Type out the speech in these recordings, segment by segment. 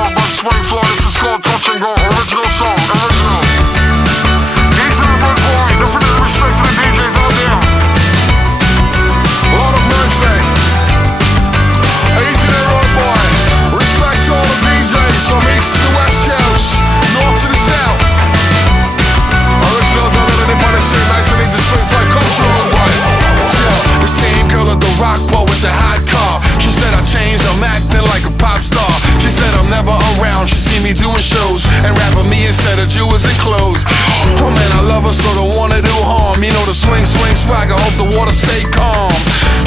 song by Spring Flow. This is called Touch and Go. Original song, original. Easy and Red Boy, definite respect to the DJs out there. Lord of mercy. Easy and Red Boy, respect to all the DJs from east to the west coast, north to the south. Original, don't let anybody say nice and easy. Spring Flow cultural boy. The same girl at the rock bar with the hot car. She said I changed, I'm acting like a pop star. She said I'm never around, she see me doing shows and rapping me instead of jewels and clothes. Oh man, I love her so don't wanna do harm. You know the swing, swing, swag, I hope the water stay calm.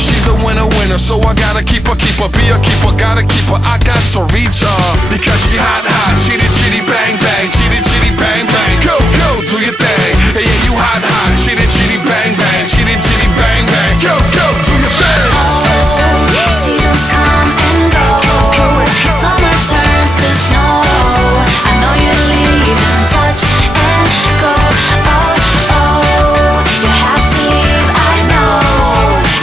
She's a winner, winner, so I gotta keep her, be a keeper, gotta keep her, I got to reach her. Because she hot, hot, chitty, chitty, bang, bang, chitty, chitty, bang, bang. Go, go, do your thing. Hey, yeah, you hot, hot, chitty, chitty, bang, bang, chitty, chitty, bang, bang. Go, go, do your thing. Seasons come and go. Summer turns to snow. I know you leave and touch and go. Oh, oh, you have to leave, I know.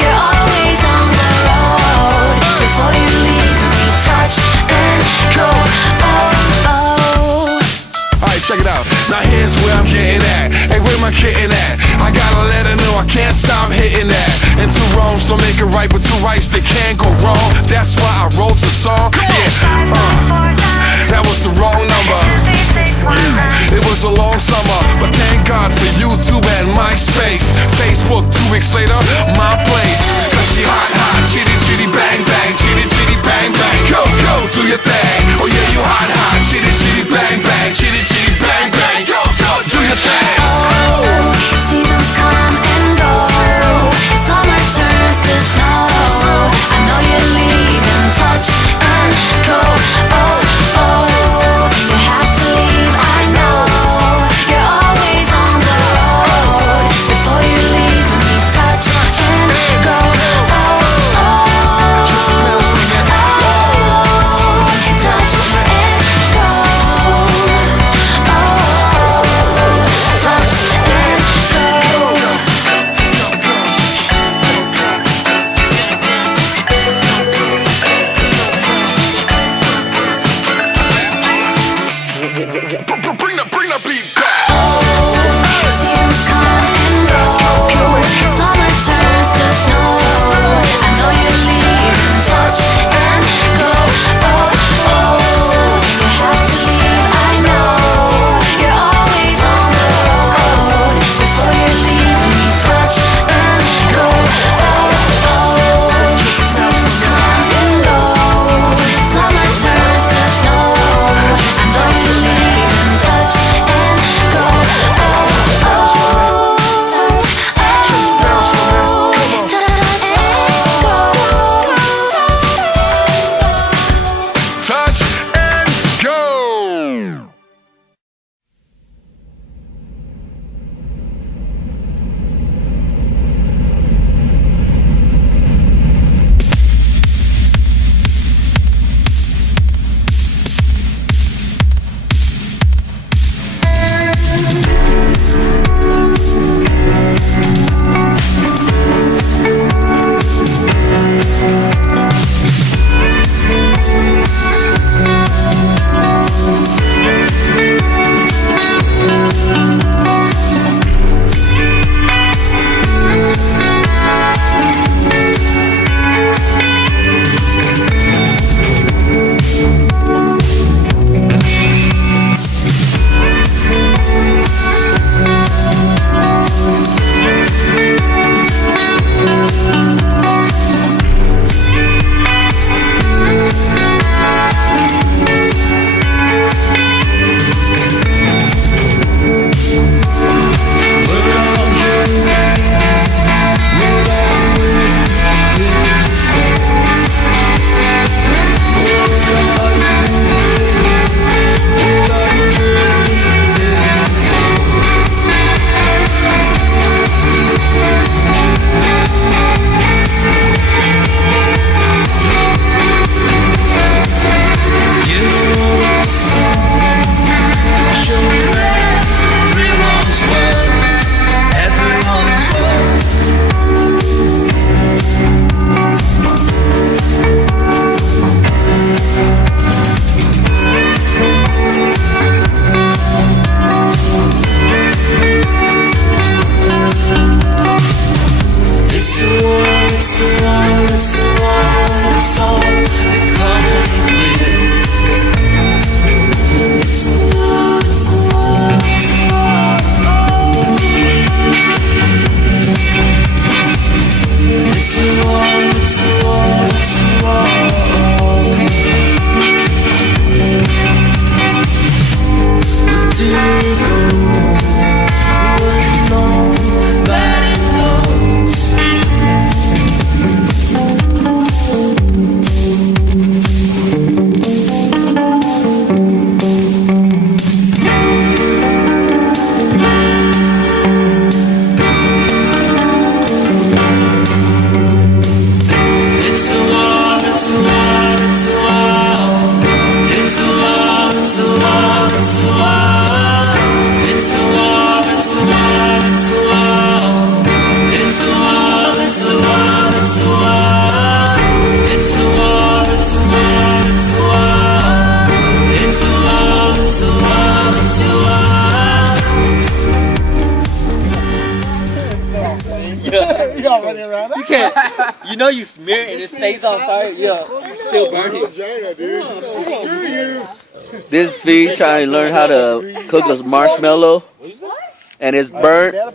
You're always on the road. Before you leave me, touch and go. Oh, oh. Alright, check it out. Now here's where I'm getting at. Hey, where am I getting at? I gotta let her know I can't stop hitting that. And two wrongs don't make it right, but two rights they can't go wrong. That's why I wrote the song. Yeah, that was the wrong number. It was a long summer, but thank God for YouTube and MySpace. Facebook 2 weeks later, my place. Cause she hot, hot, chitty, chitty, bang, bang, chitty, chitty, bang, bang. Go, go, do your thing. Oh yeah, you hot, hot, chitty, chitty, bang, bang, chitty, chitty, bang, bang. Go, go, do your thing. Oh, seasons come and go. Summer turns to snow. I know you leave and touch and go. Oh, oh, you have to leave, I know. You're always on the road. Before you leave me, touch and y'all running around. You can't. You know you smear it and it stays on fire. Yeah, still burning. This feed trying to learn how to cook a marshmallow, and it's burnt. I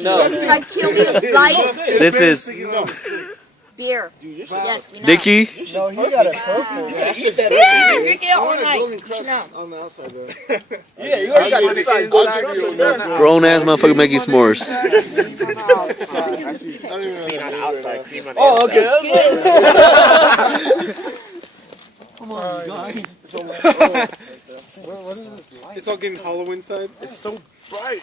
know. Like kill me with light This is beer. Yes, we know. Dickie. No, he got a purple. Yeah, drink it all night. On the outside though. Yeah, you already got the inside. Grown ass motherfucker making s'mores. Oh, okay. Come on, guys. What is this? It's all getting hollow inside. It's so bright.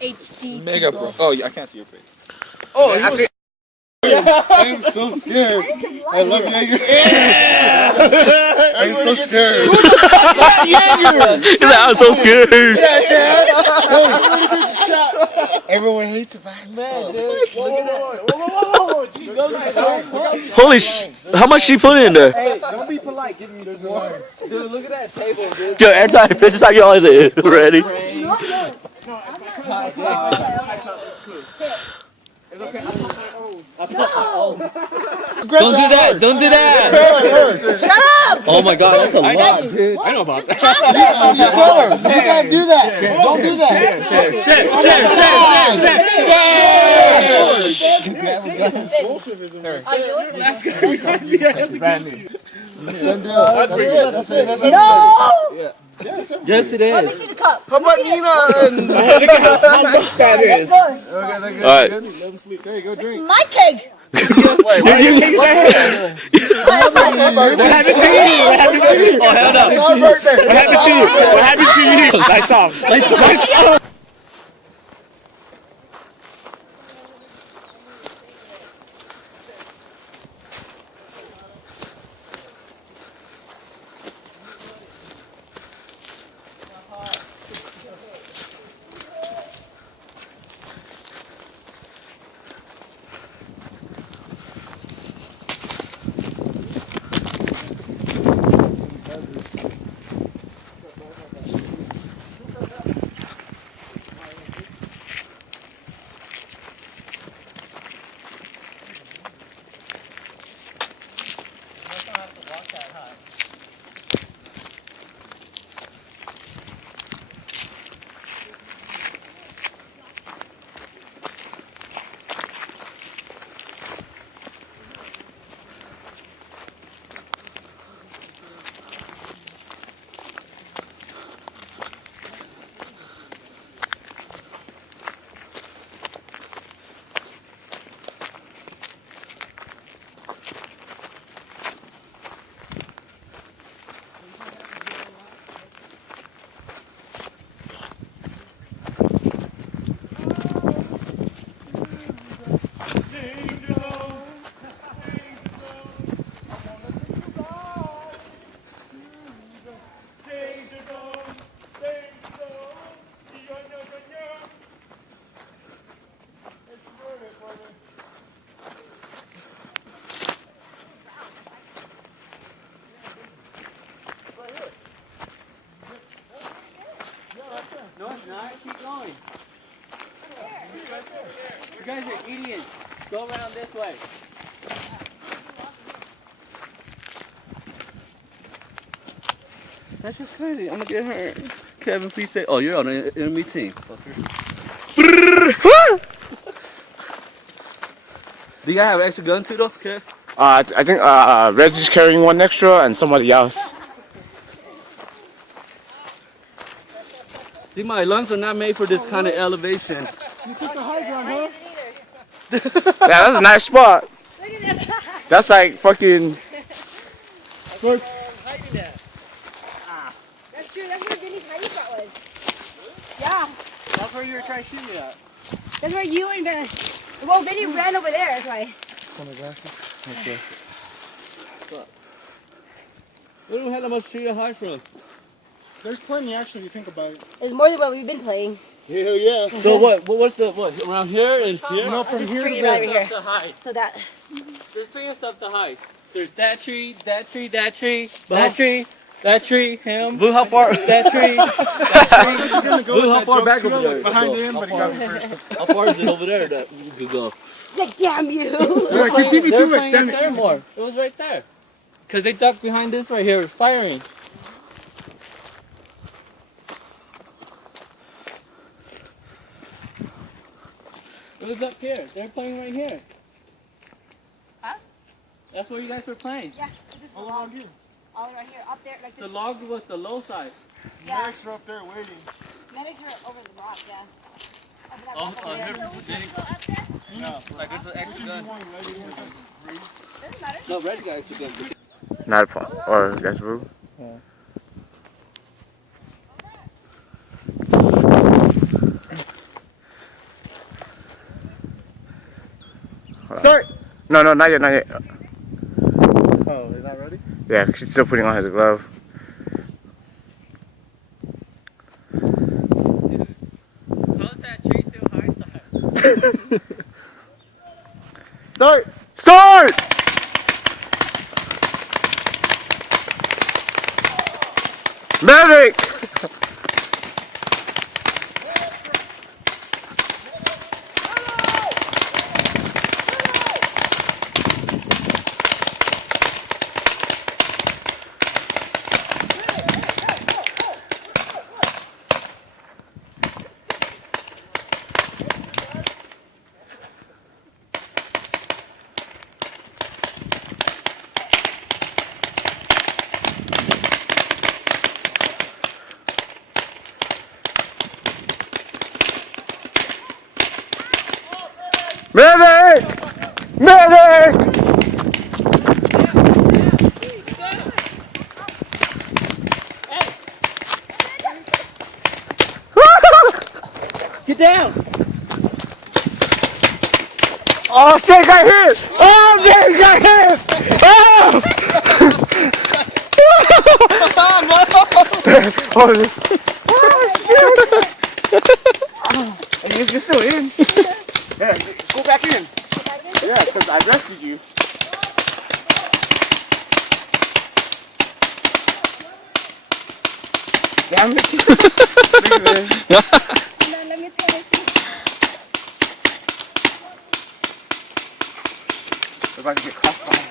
HD. Mega bro. Oh, yeah, I can't see your face. Oh, he was. I'm so scared. I love Jaeger. Yeah! I'm so scared. He's like, I'm so scared. Everyone hates it, man. Holy how much she put in there? Hey, don't be polite. Give me some water. Dude, look at that table, dude. Yo, every time picture time, you always say, ready? Don't do that! Don't do that! Shut up! Oh my god, that's a lot, dude. I know about that. You can't do that. Don't do that. That's it. No! Yes, it Let me is. see the cup. How about Nina and... How much that is? Alright. Hey, go drink. My cake. What happened to you? What happened to you? Oh, hell no. What happened to you? What happened to you? Lights off. Lights off. No, it's not. Keep going. You guys are idiots. Go around this way. That's just crazy. I'm gonna get hurt. Kevin, please say. Oh, you're on the enemy team. Fucker. Do you guys have extra gun too, though, Kev? I think Reggie's carrying one extra and somebody else. See, my lungs are not made for this kind of elevation. You took the high ground, huh? Yeah, that's a nice spot. That's like fucking. That's true. That's where Vinny's hiding spot was. Yeah. That's where you were trying to shoot me at. That's where you and Vinny. Well, Vinny ran over there. That's why. My glasses. Okay. We don't have that much tree to hide from. There's plenty actually. You think about it. It's more than what we've been playing. Hell yeah. So what's the around here and here? No, from here to Bring it right there. over here. To hide. So that. There's plenty of stuff to hide. There's that tree, that tree, that tree, that tree. That tree, him. Blue, how far? That tree. That tree. Blue, how far back over there? Behind him, but he got me first. How far is it over there that you could go? Like, damn you. Alright, keep me to it, damn There it. more. It was right there. Cause they ducked behind this right here, firing. It was up here. They're playing right here. Huh? That's where you guys were playing. Yeah, this is the log. All right here, up there, like The this. log was the low side. Yeah. Medics are up there waiting. Medics are over the rock, yeah. Over that Oh, rock over there. here. Go up there? No, like it's an extra gun. Doesn't matter. No, red guys are good. Not a point. Or that's blue. Start! No, not yet, not yet. Oh, is that ready? Yeah, she's still putting on his glove. Close that tree too hard. Start! Start! Medic! Medic! Medic! Get down! Oh shit, got hit! Oh shit, got hit! Oh! Oh, this. Oh shit! You're still in. Yeah, go back in. Yeah, because I rescued you. Damn it. Look at this. Let me tell you. We're about to get crossfire.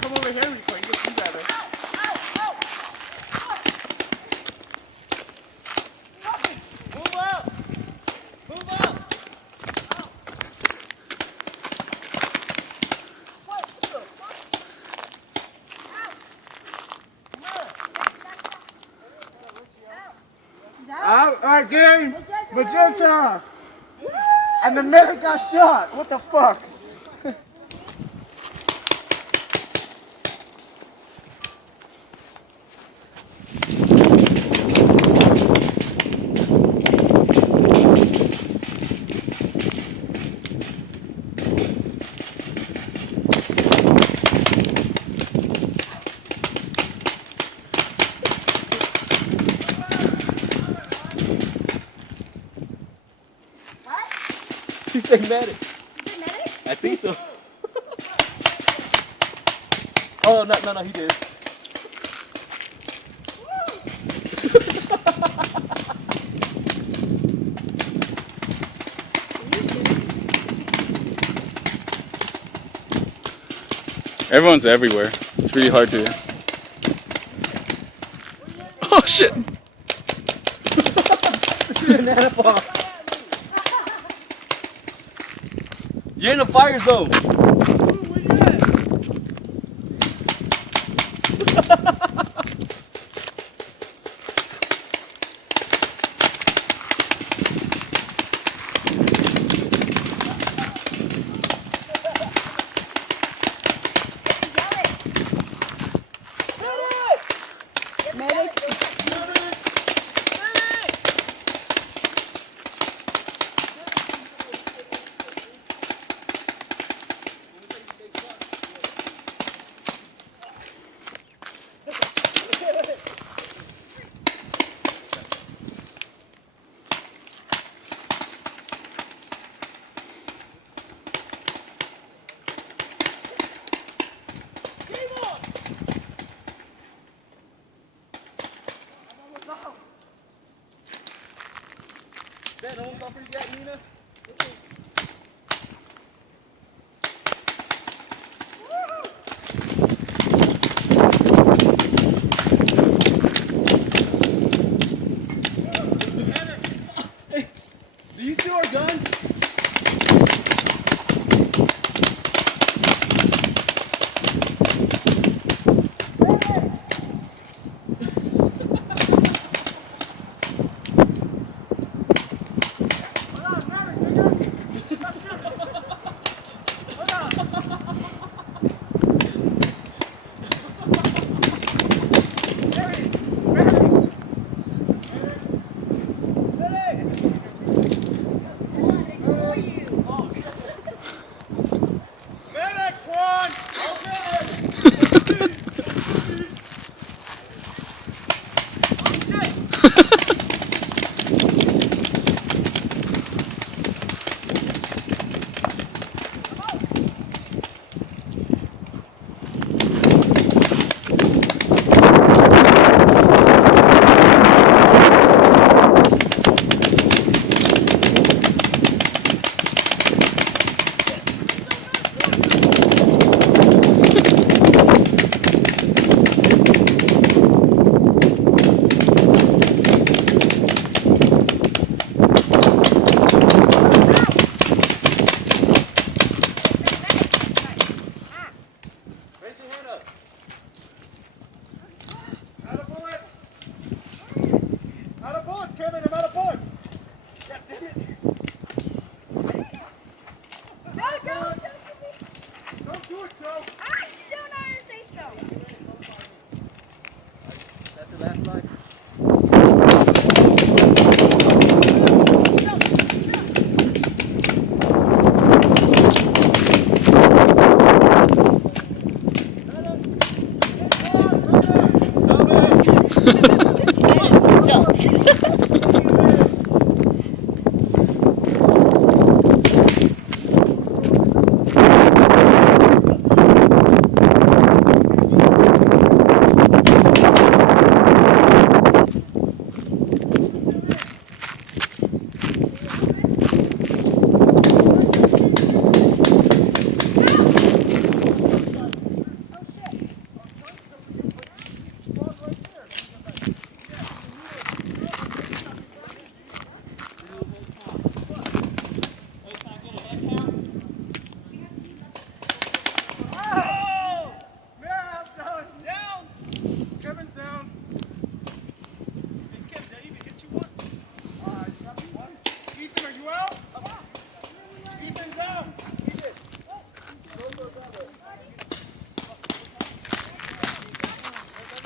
Come over here real quick. You can see that. Move up! Move up! Alright, game! Magenta! And the medic got shot! What the fuck? You say medic. Is it medic? I think so. Oh, no, he did. Everyone's everywhere. It's really hard to. Oh shit! Banana ball. You're in the fire zone. Do you see our gun?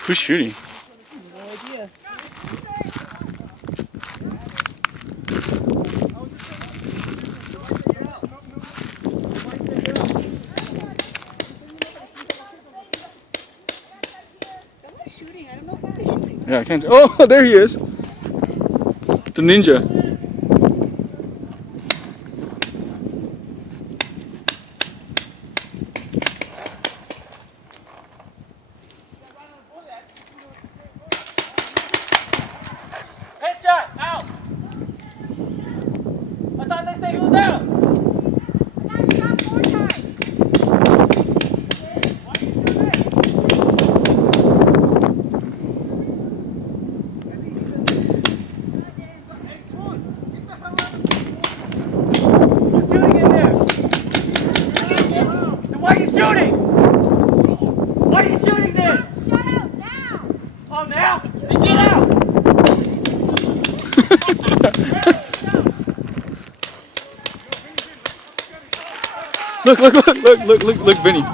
Who's shooting? No idea. Someone's shooting. I don't know who they're shooting. Yeah, I can't. Oh, there he is. The ninja. Headshot! Out! I thought they said he was out! Who's shooting in there? Then why are you shooting? Why are you shooting there? Shut up now! Oh, now? Then get out! Look, Vinny.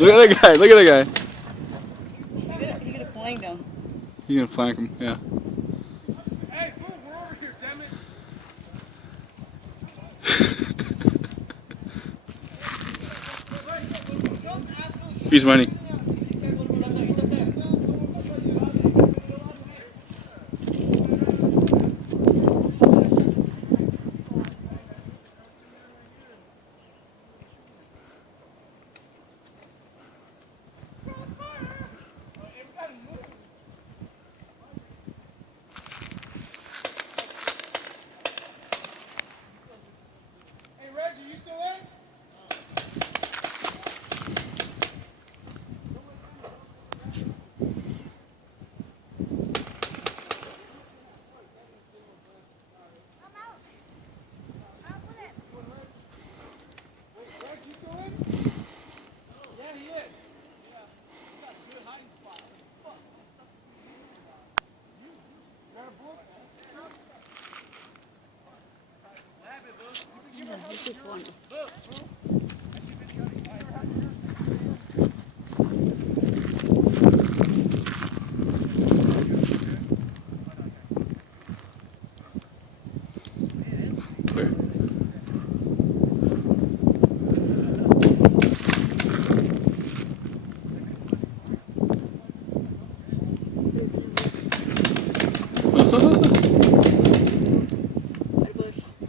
Look at that guy. Look at that guy. You're gonna flank them. He's gonna flank him. Yeah. Hey, boom, we're over here, damn it. He's running.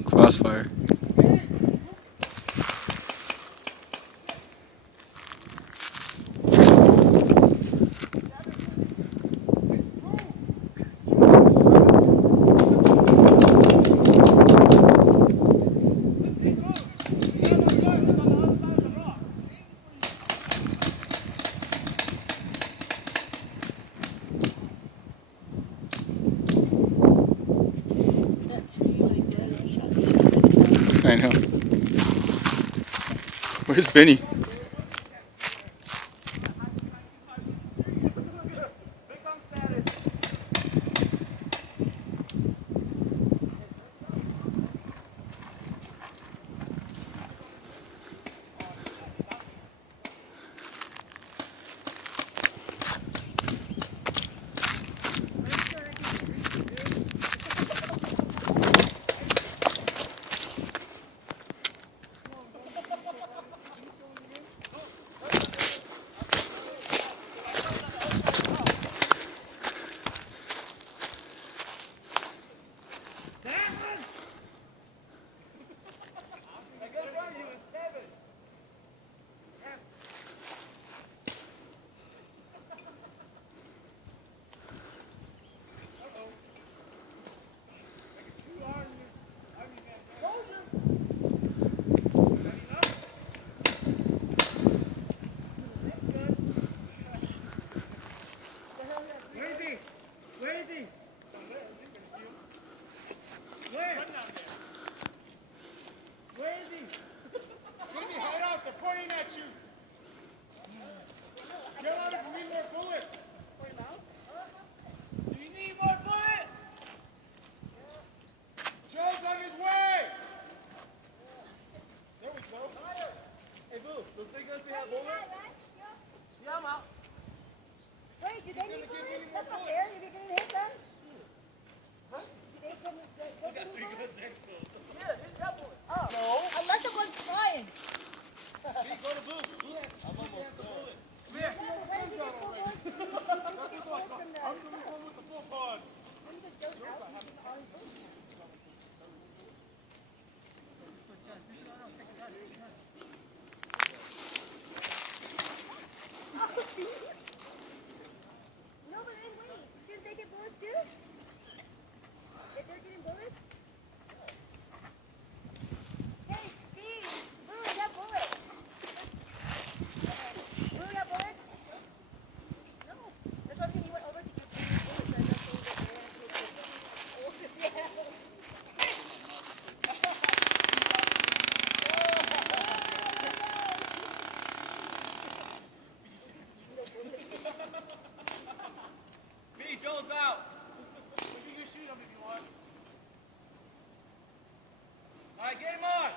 Crossfire. I know. Where's Benny? Unless someone's flying. No, but then wait. Shouldn't they get bullets too? If they're getting bullets? Hey, Steve! Boo, we got bullets! Boo, we got bullets? No. That's why you went over to get bullets. Joel's out. You can shoot him if you want. All right, game on.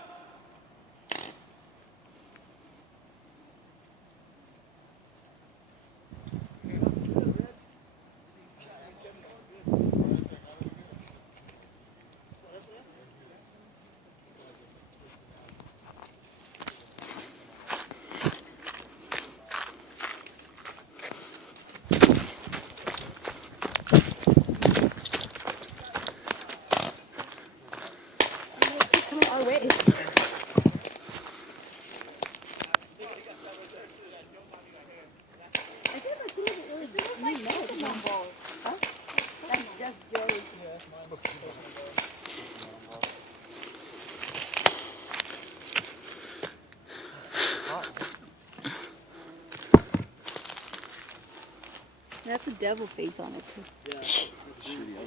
That's a devil face on it too.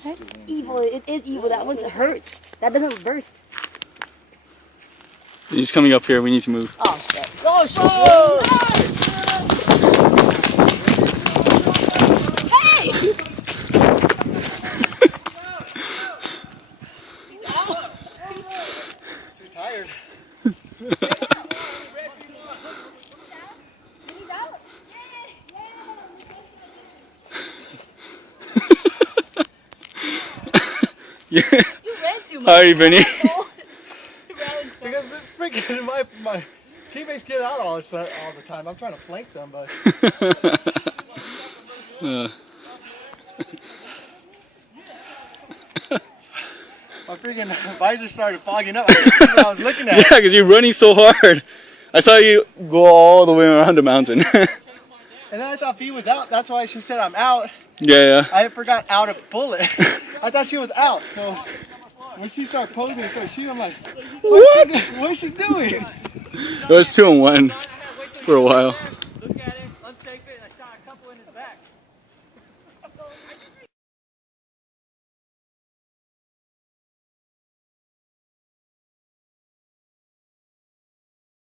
That's evil. It is evil. That one hurts. That doesn't burst. He's coming up here. We need to move. Oh shit. Oh shit. Hey! Too tired. Sorry, Vinny. Because the freaking my teammates get out all the time. I'm trying to flank them, but my freaking visor started fogging up. I couldn't see what I was looking at. Yeah, because you're running so hard. I saw you go all the way around the mountain. And then I thought V was out. That's why she said I'm out. Yeah. I forgot out a bullet. I thought she was out. So when she started posing and started shooting, I'm like, what is she doing? It was 2-1 for a while.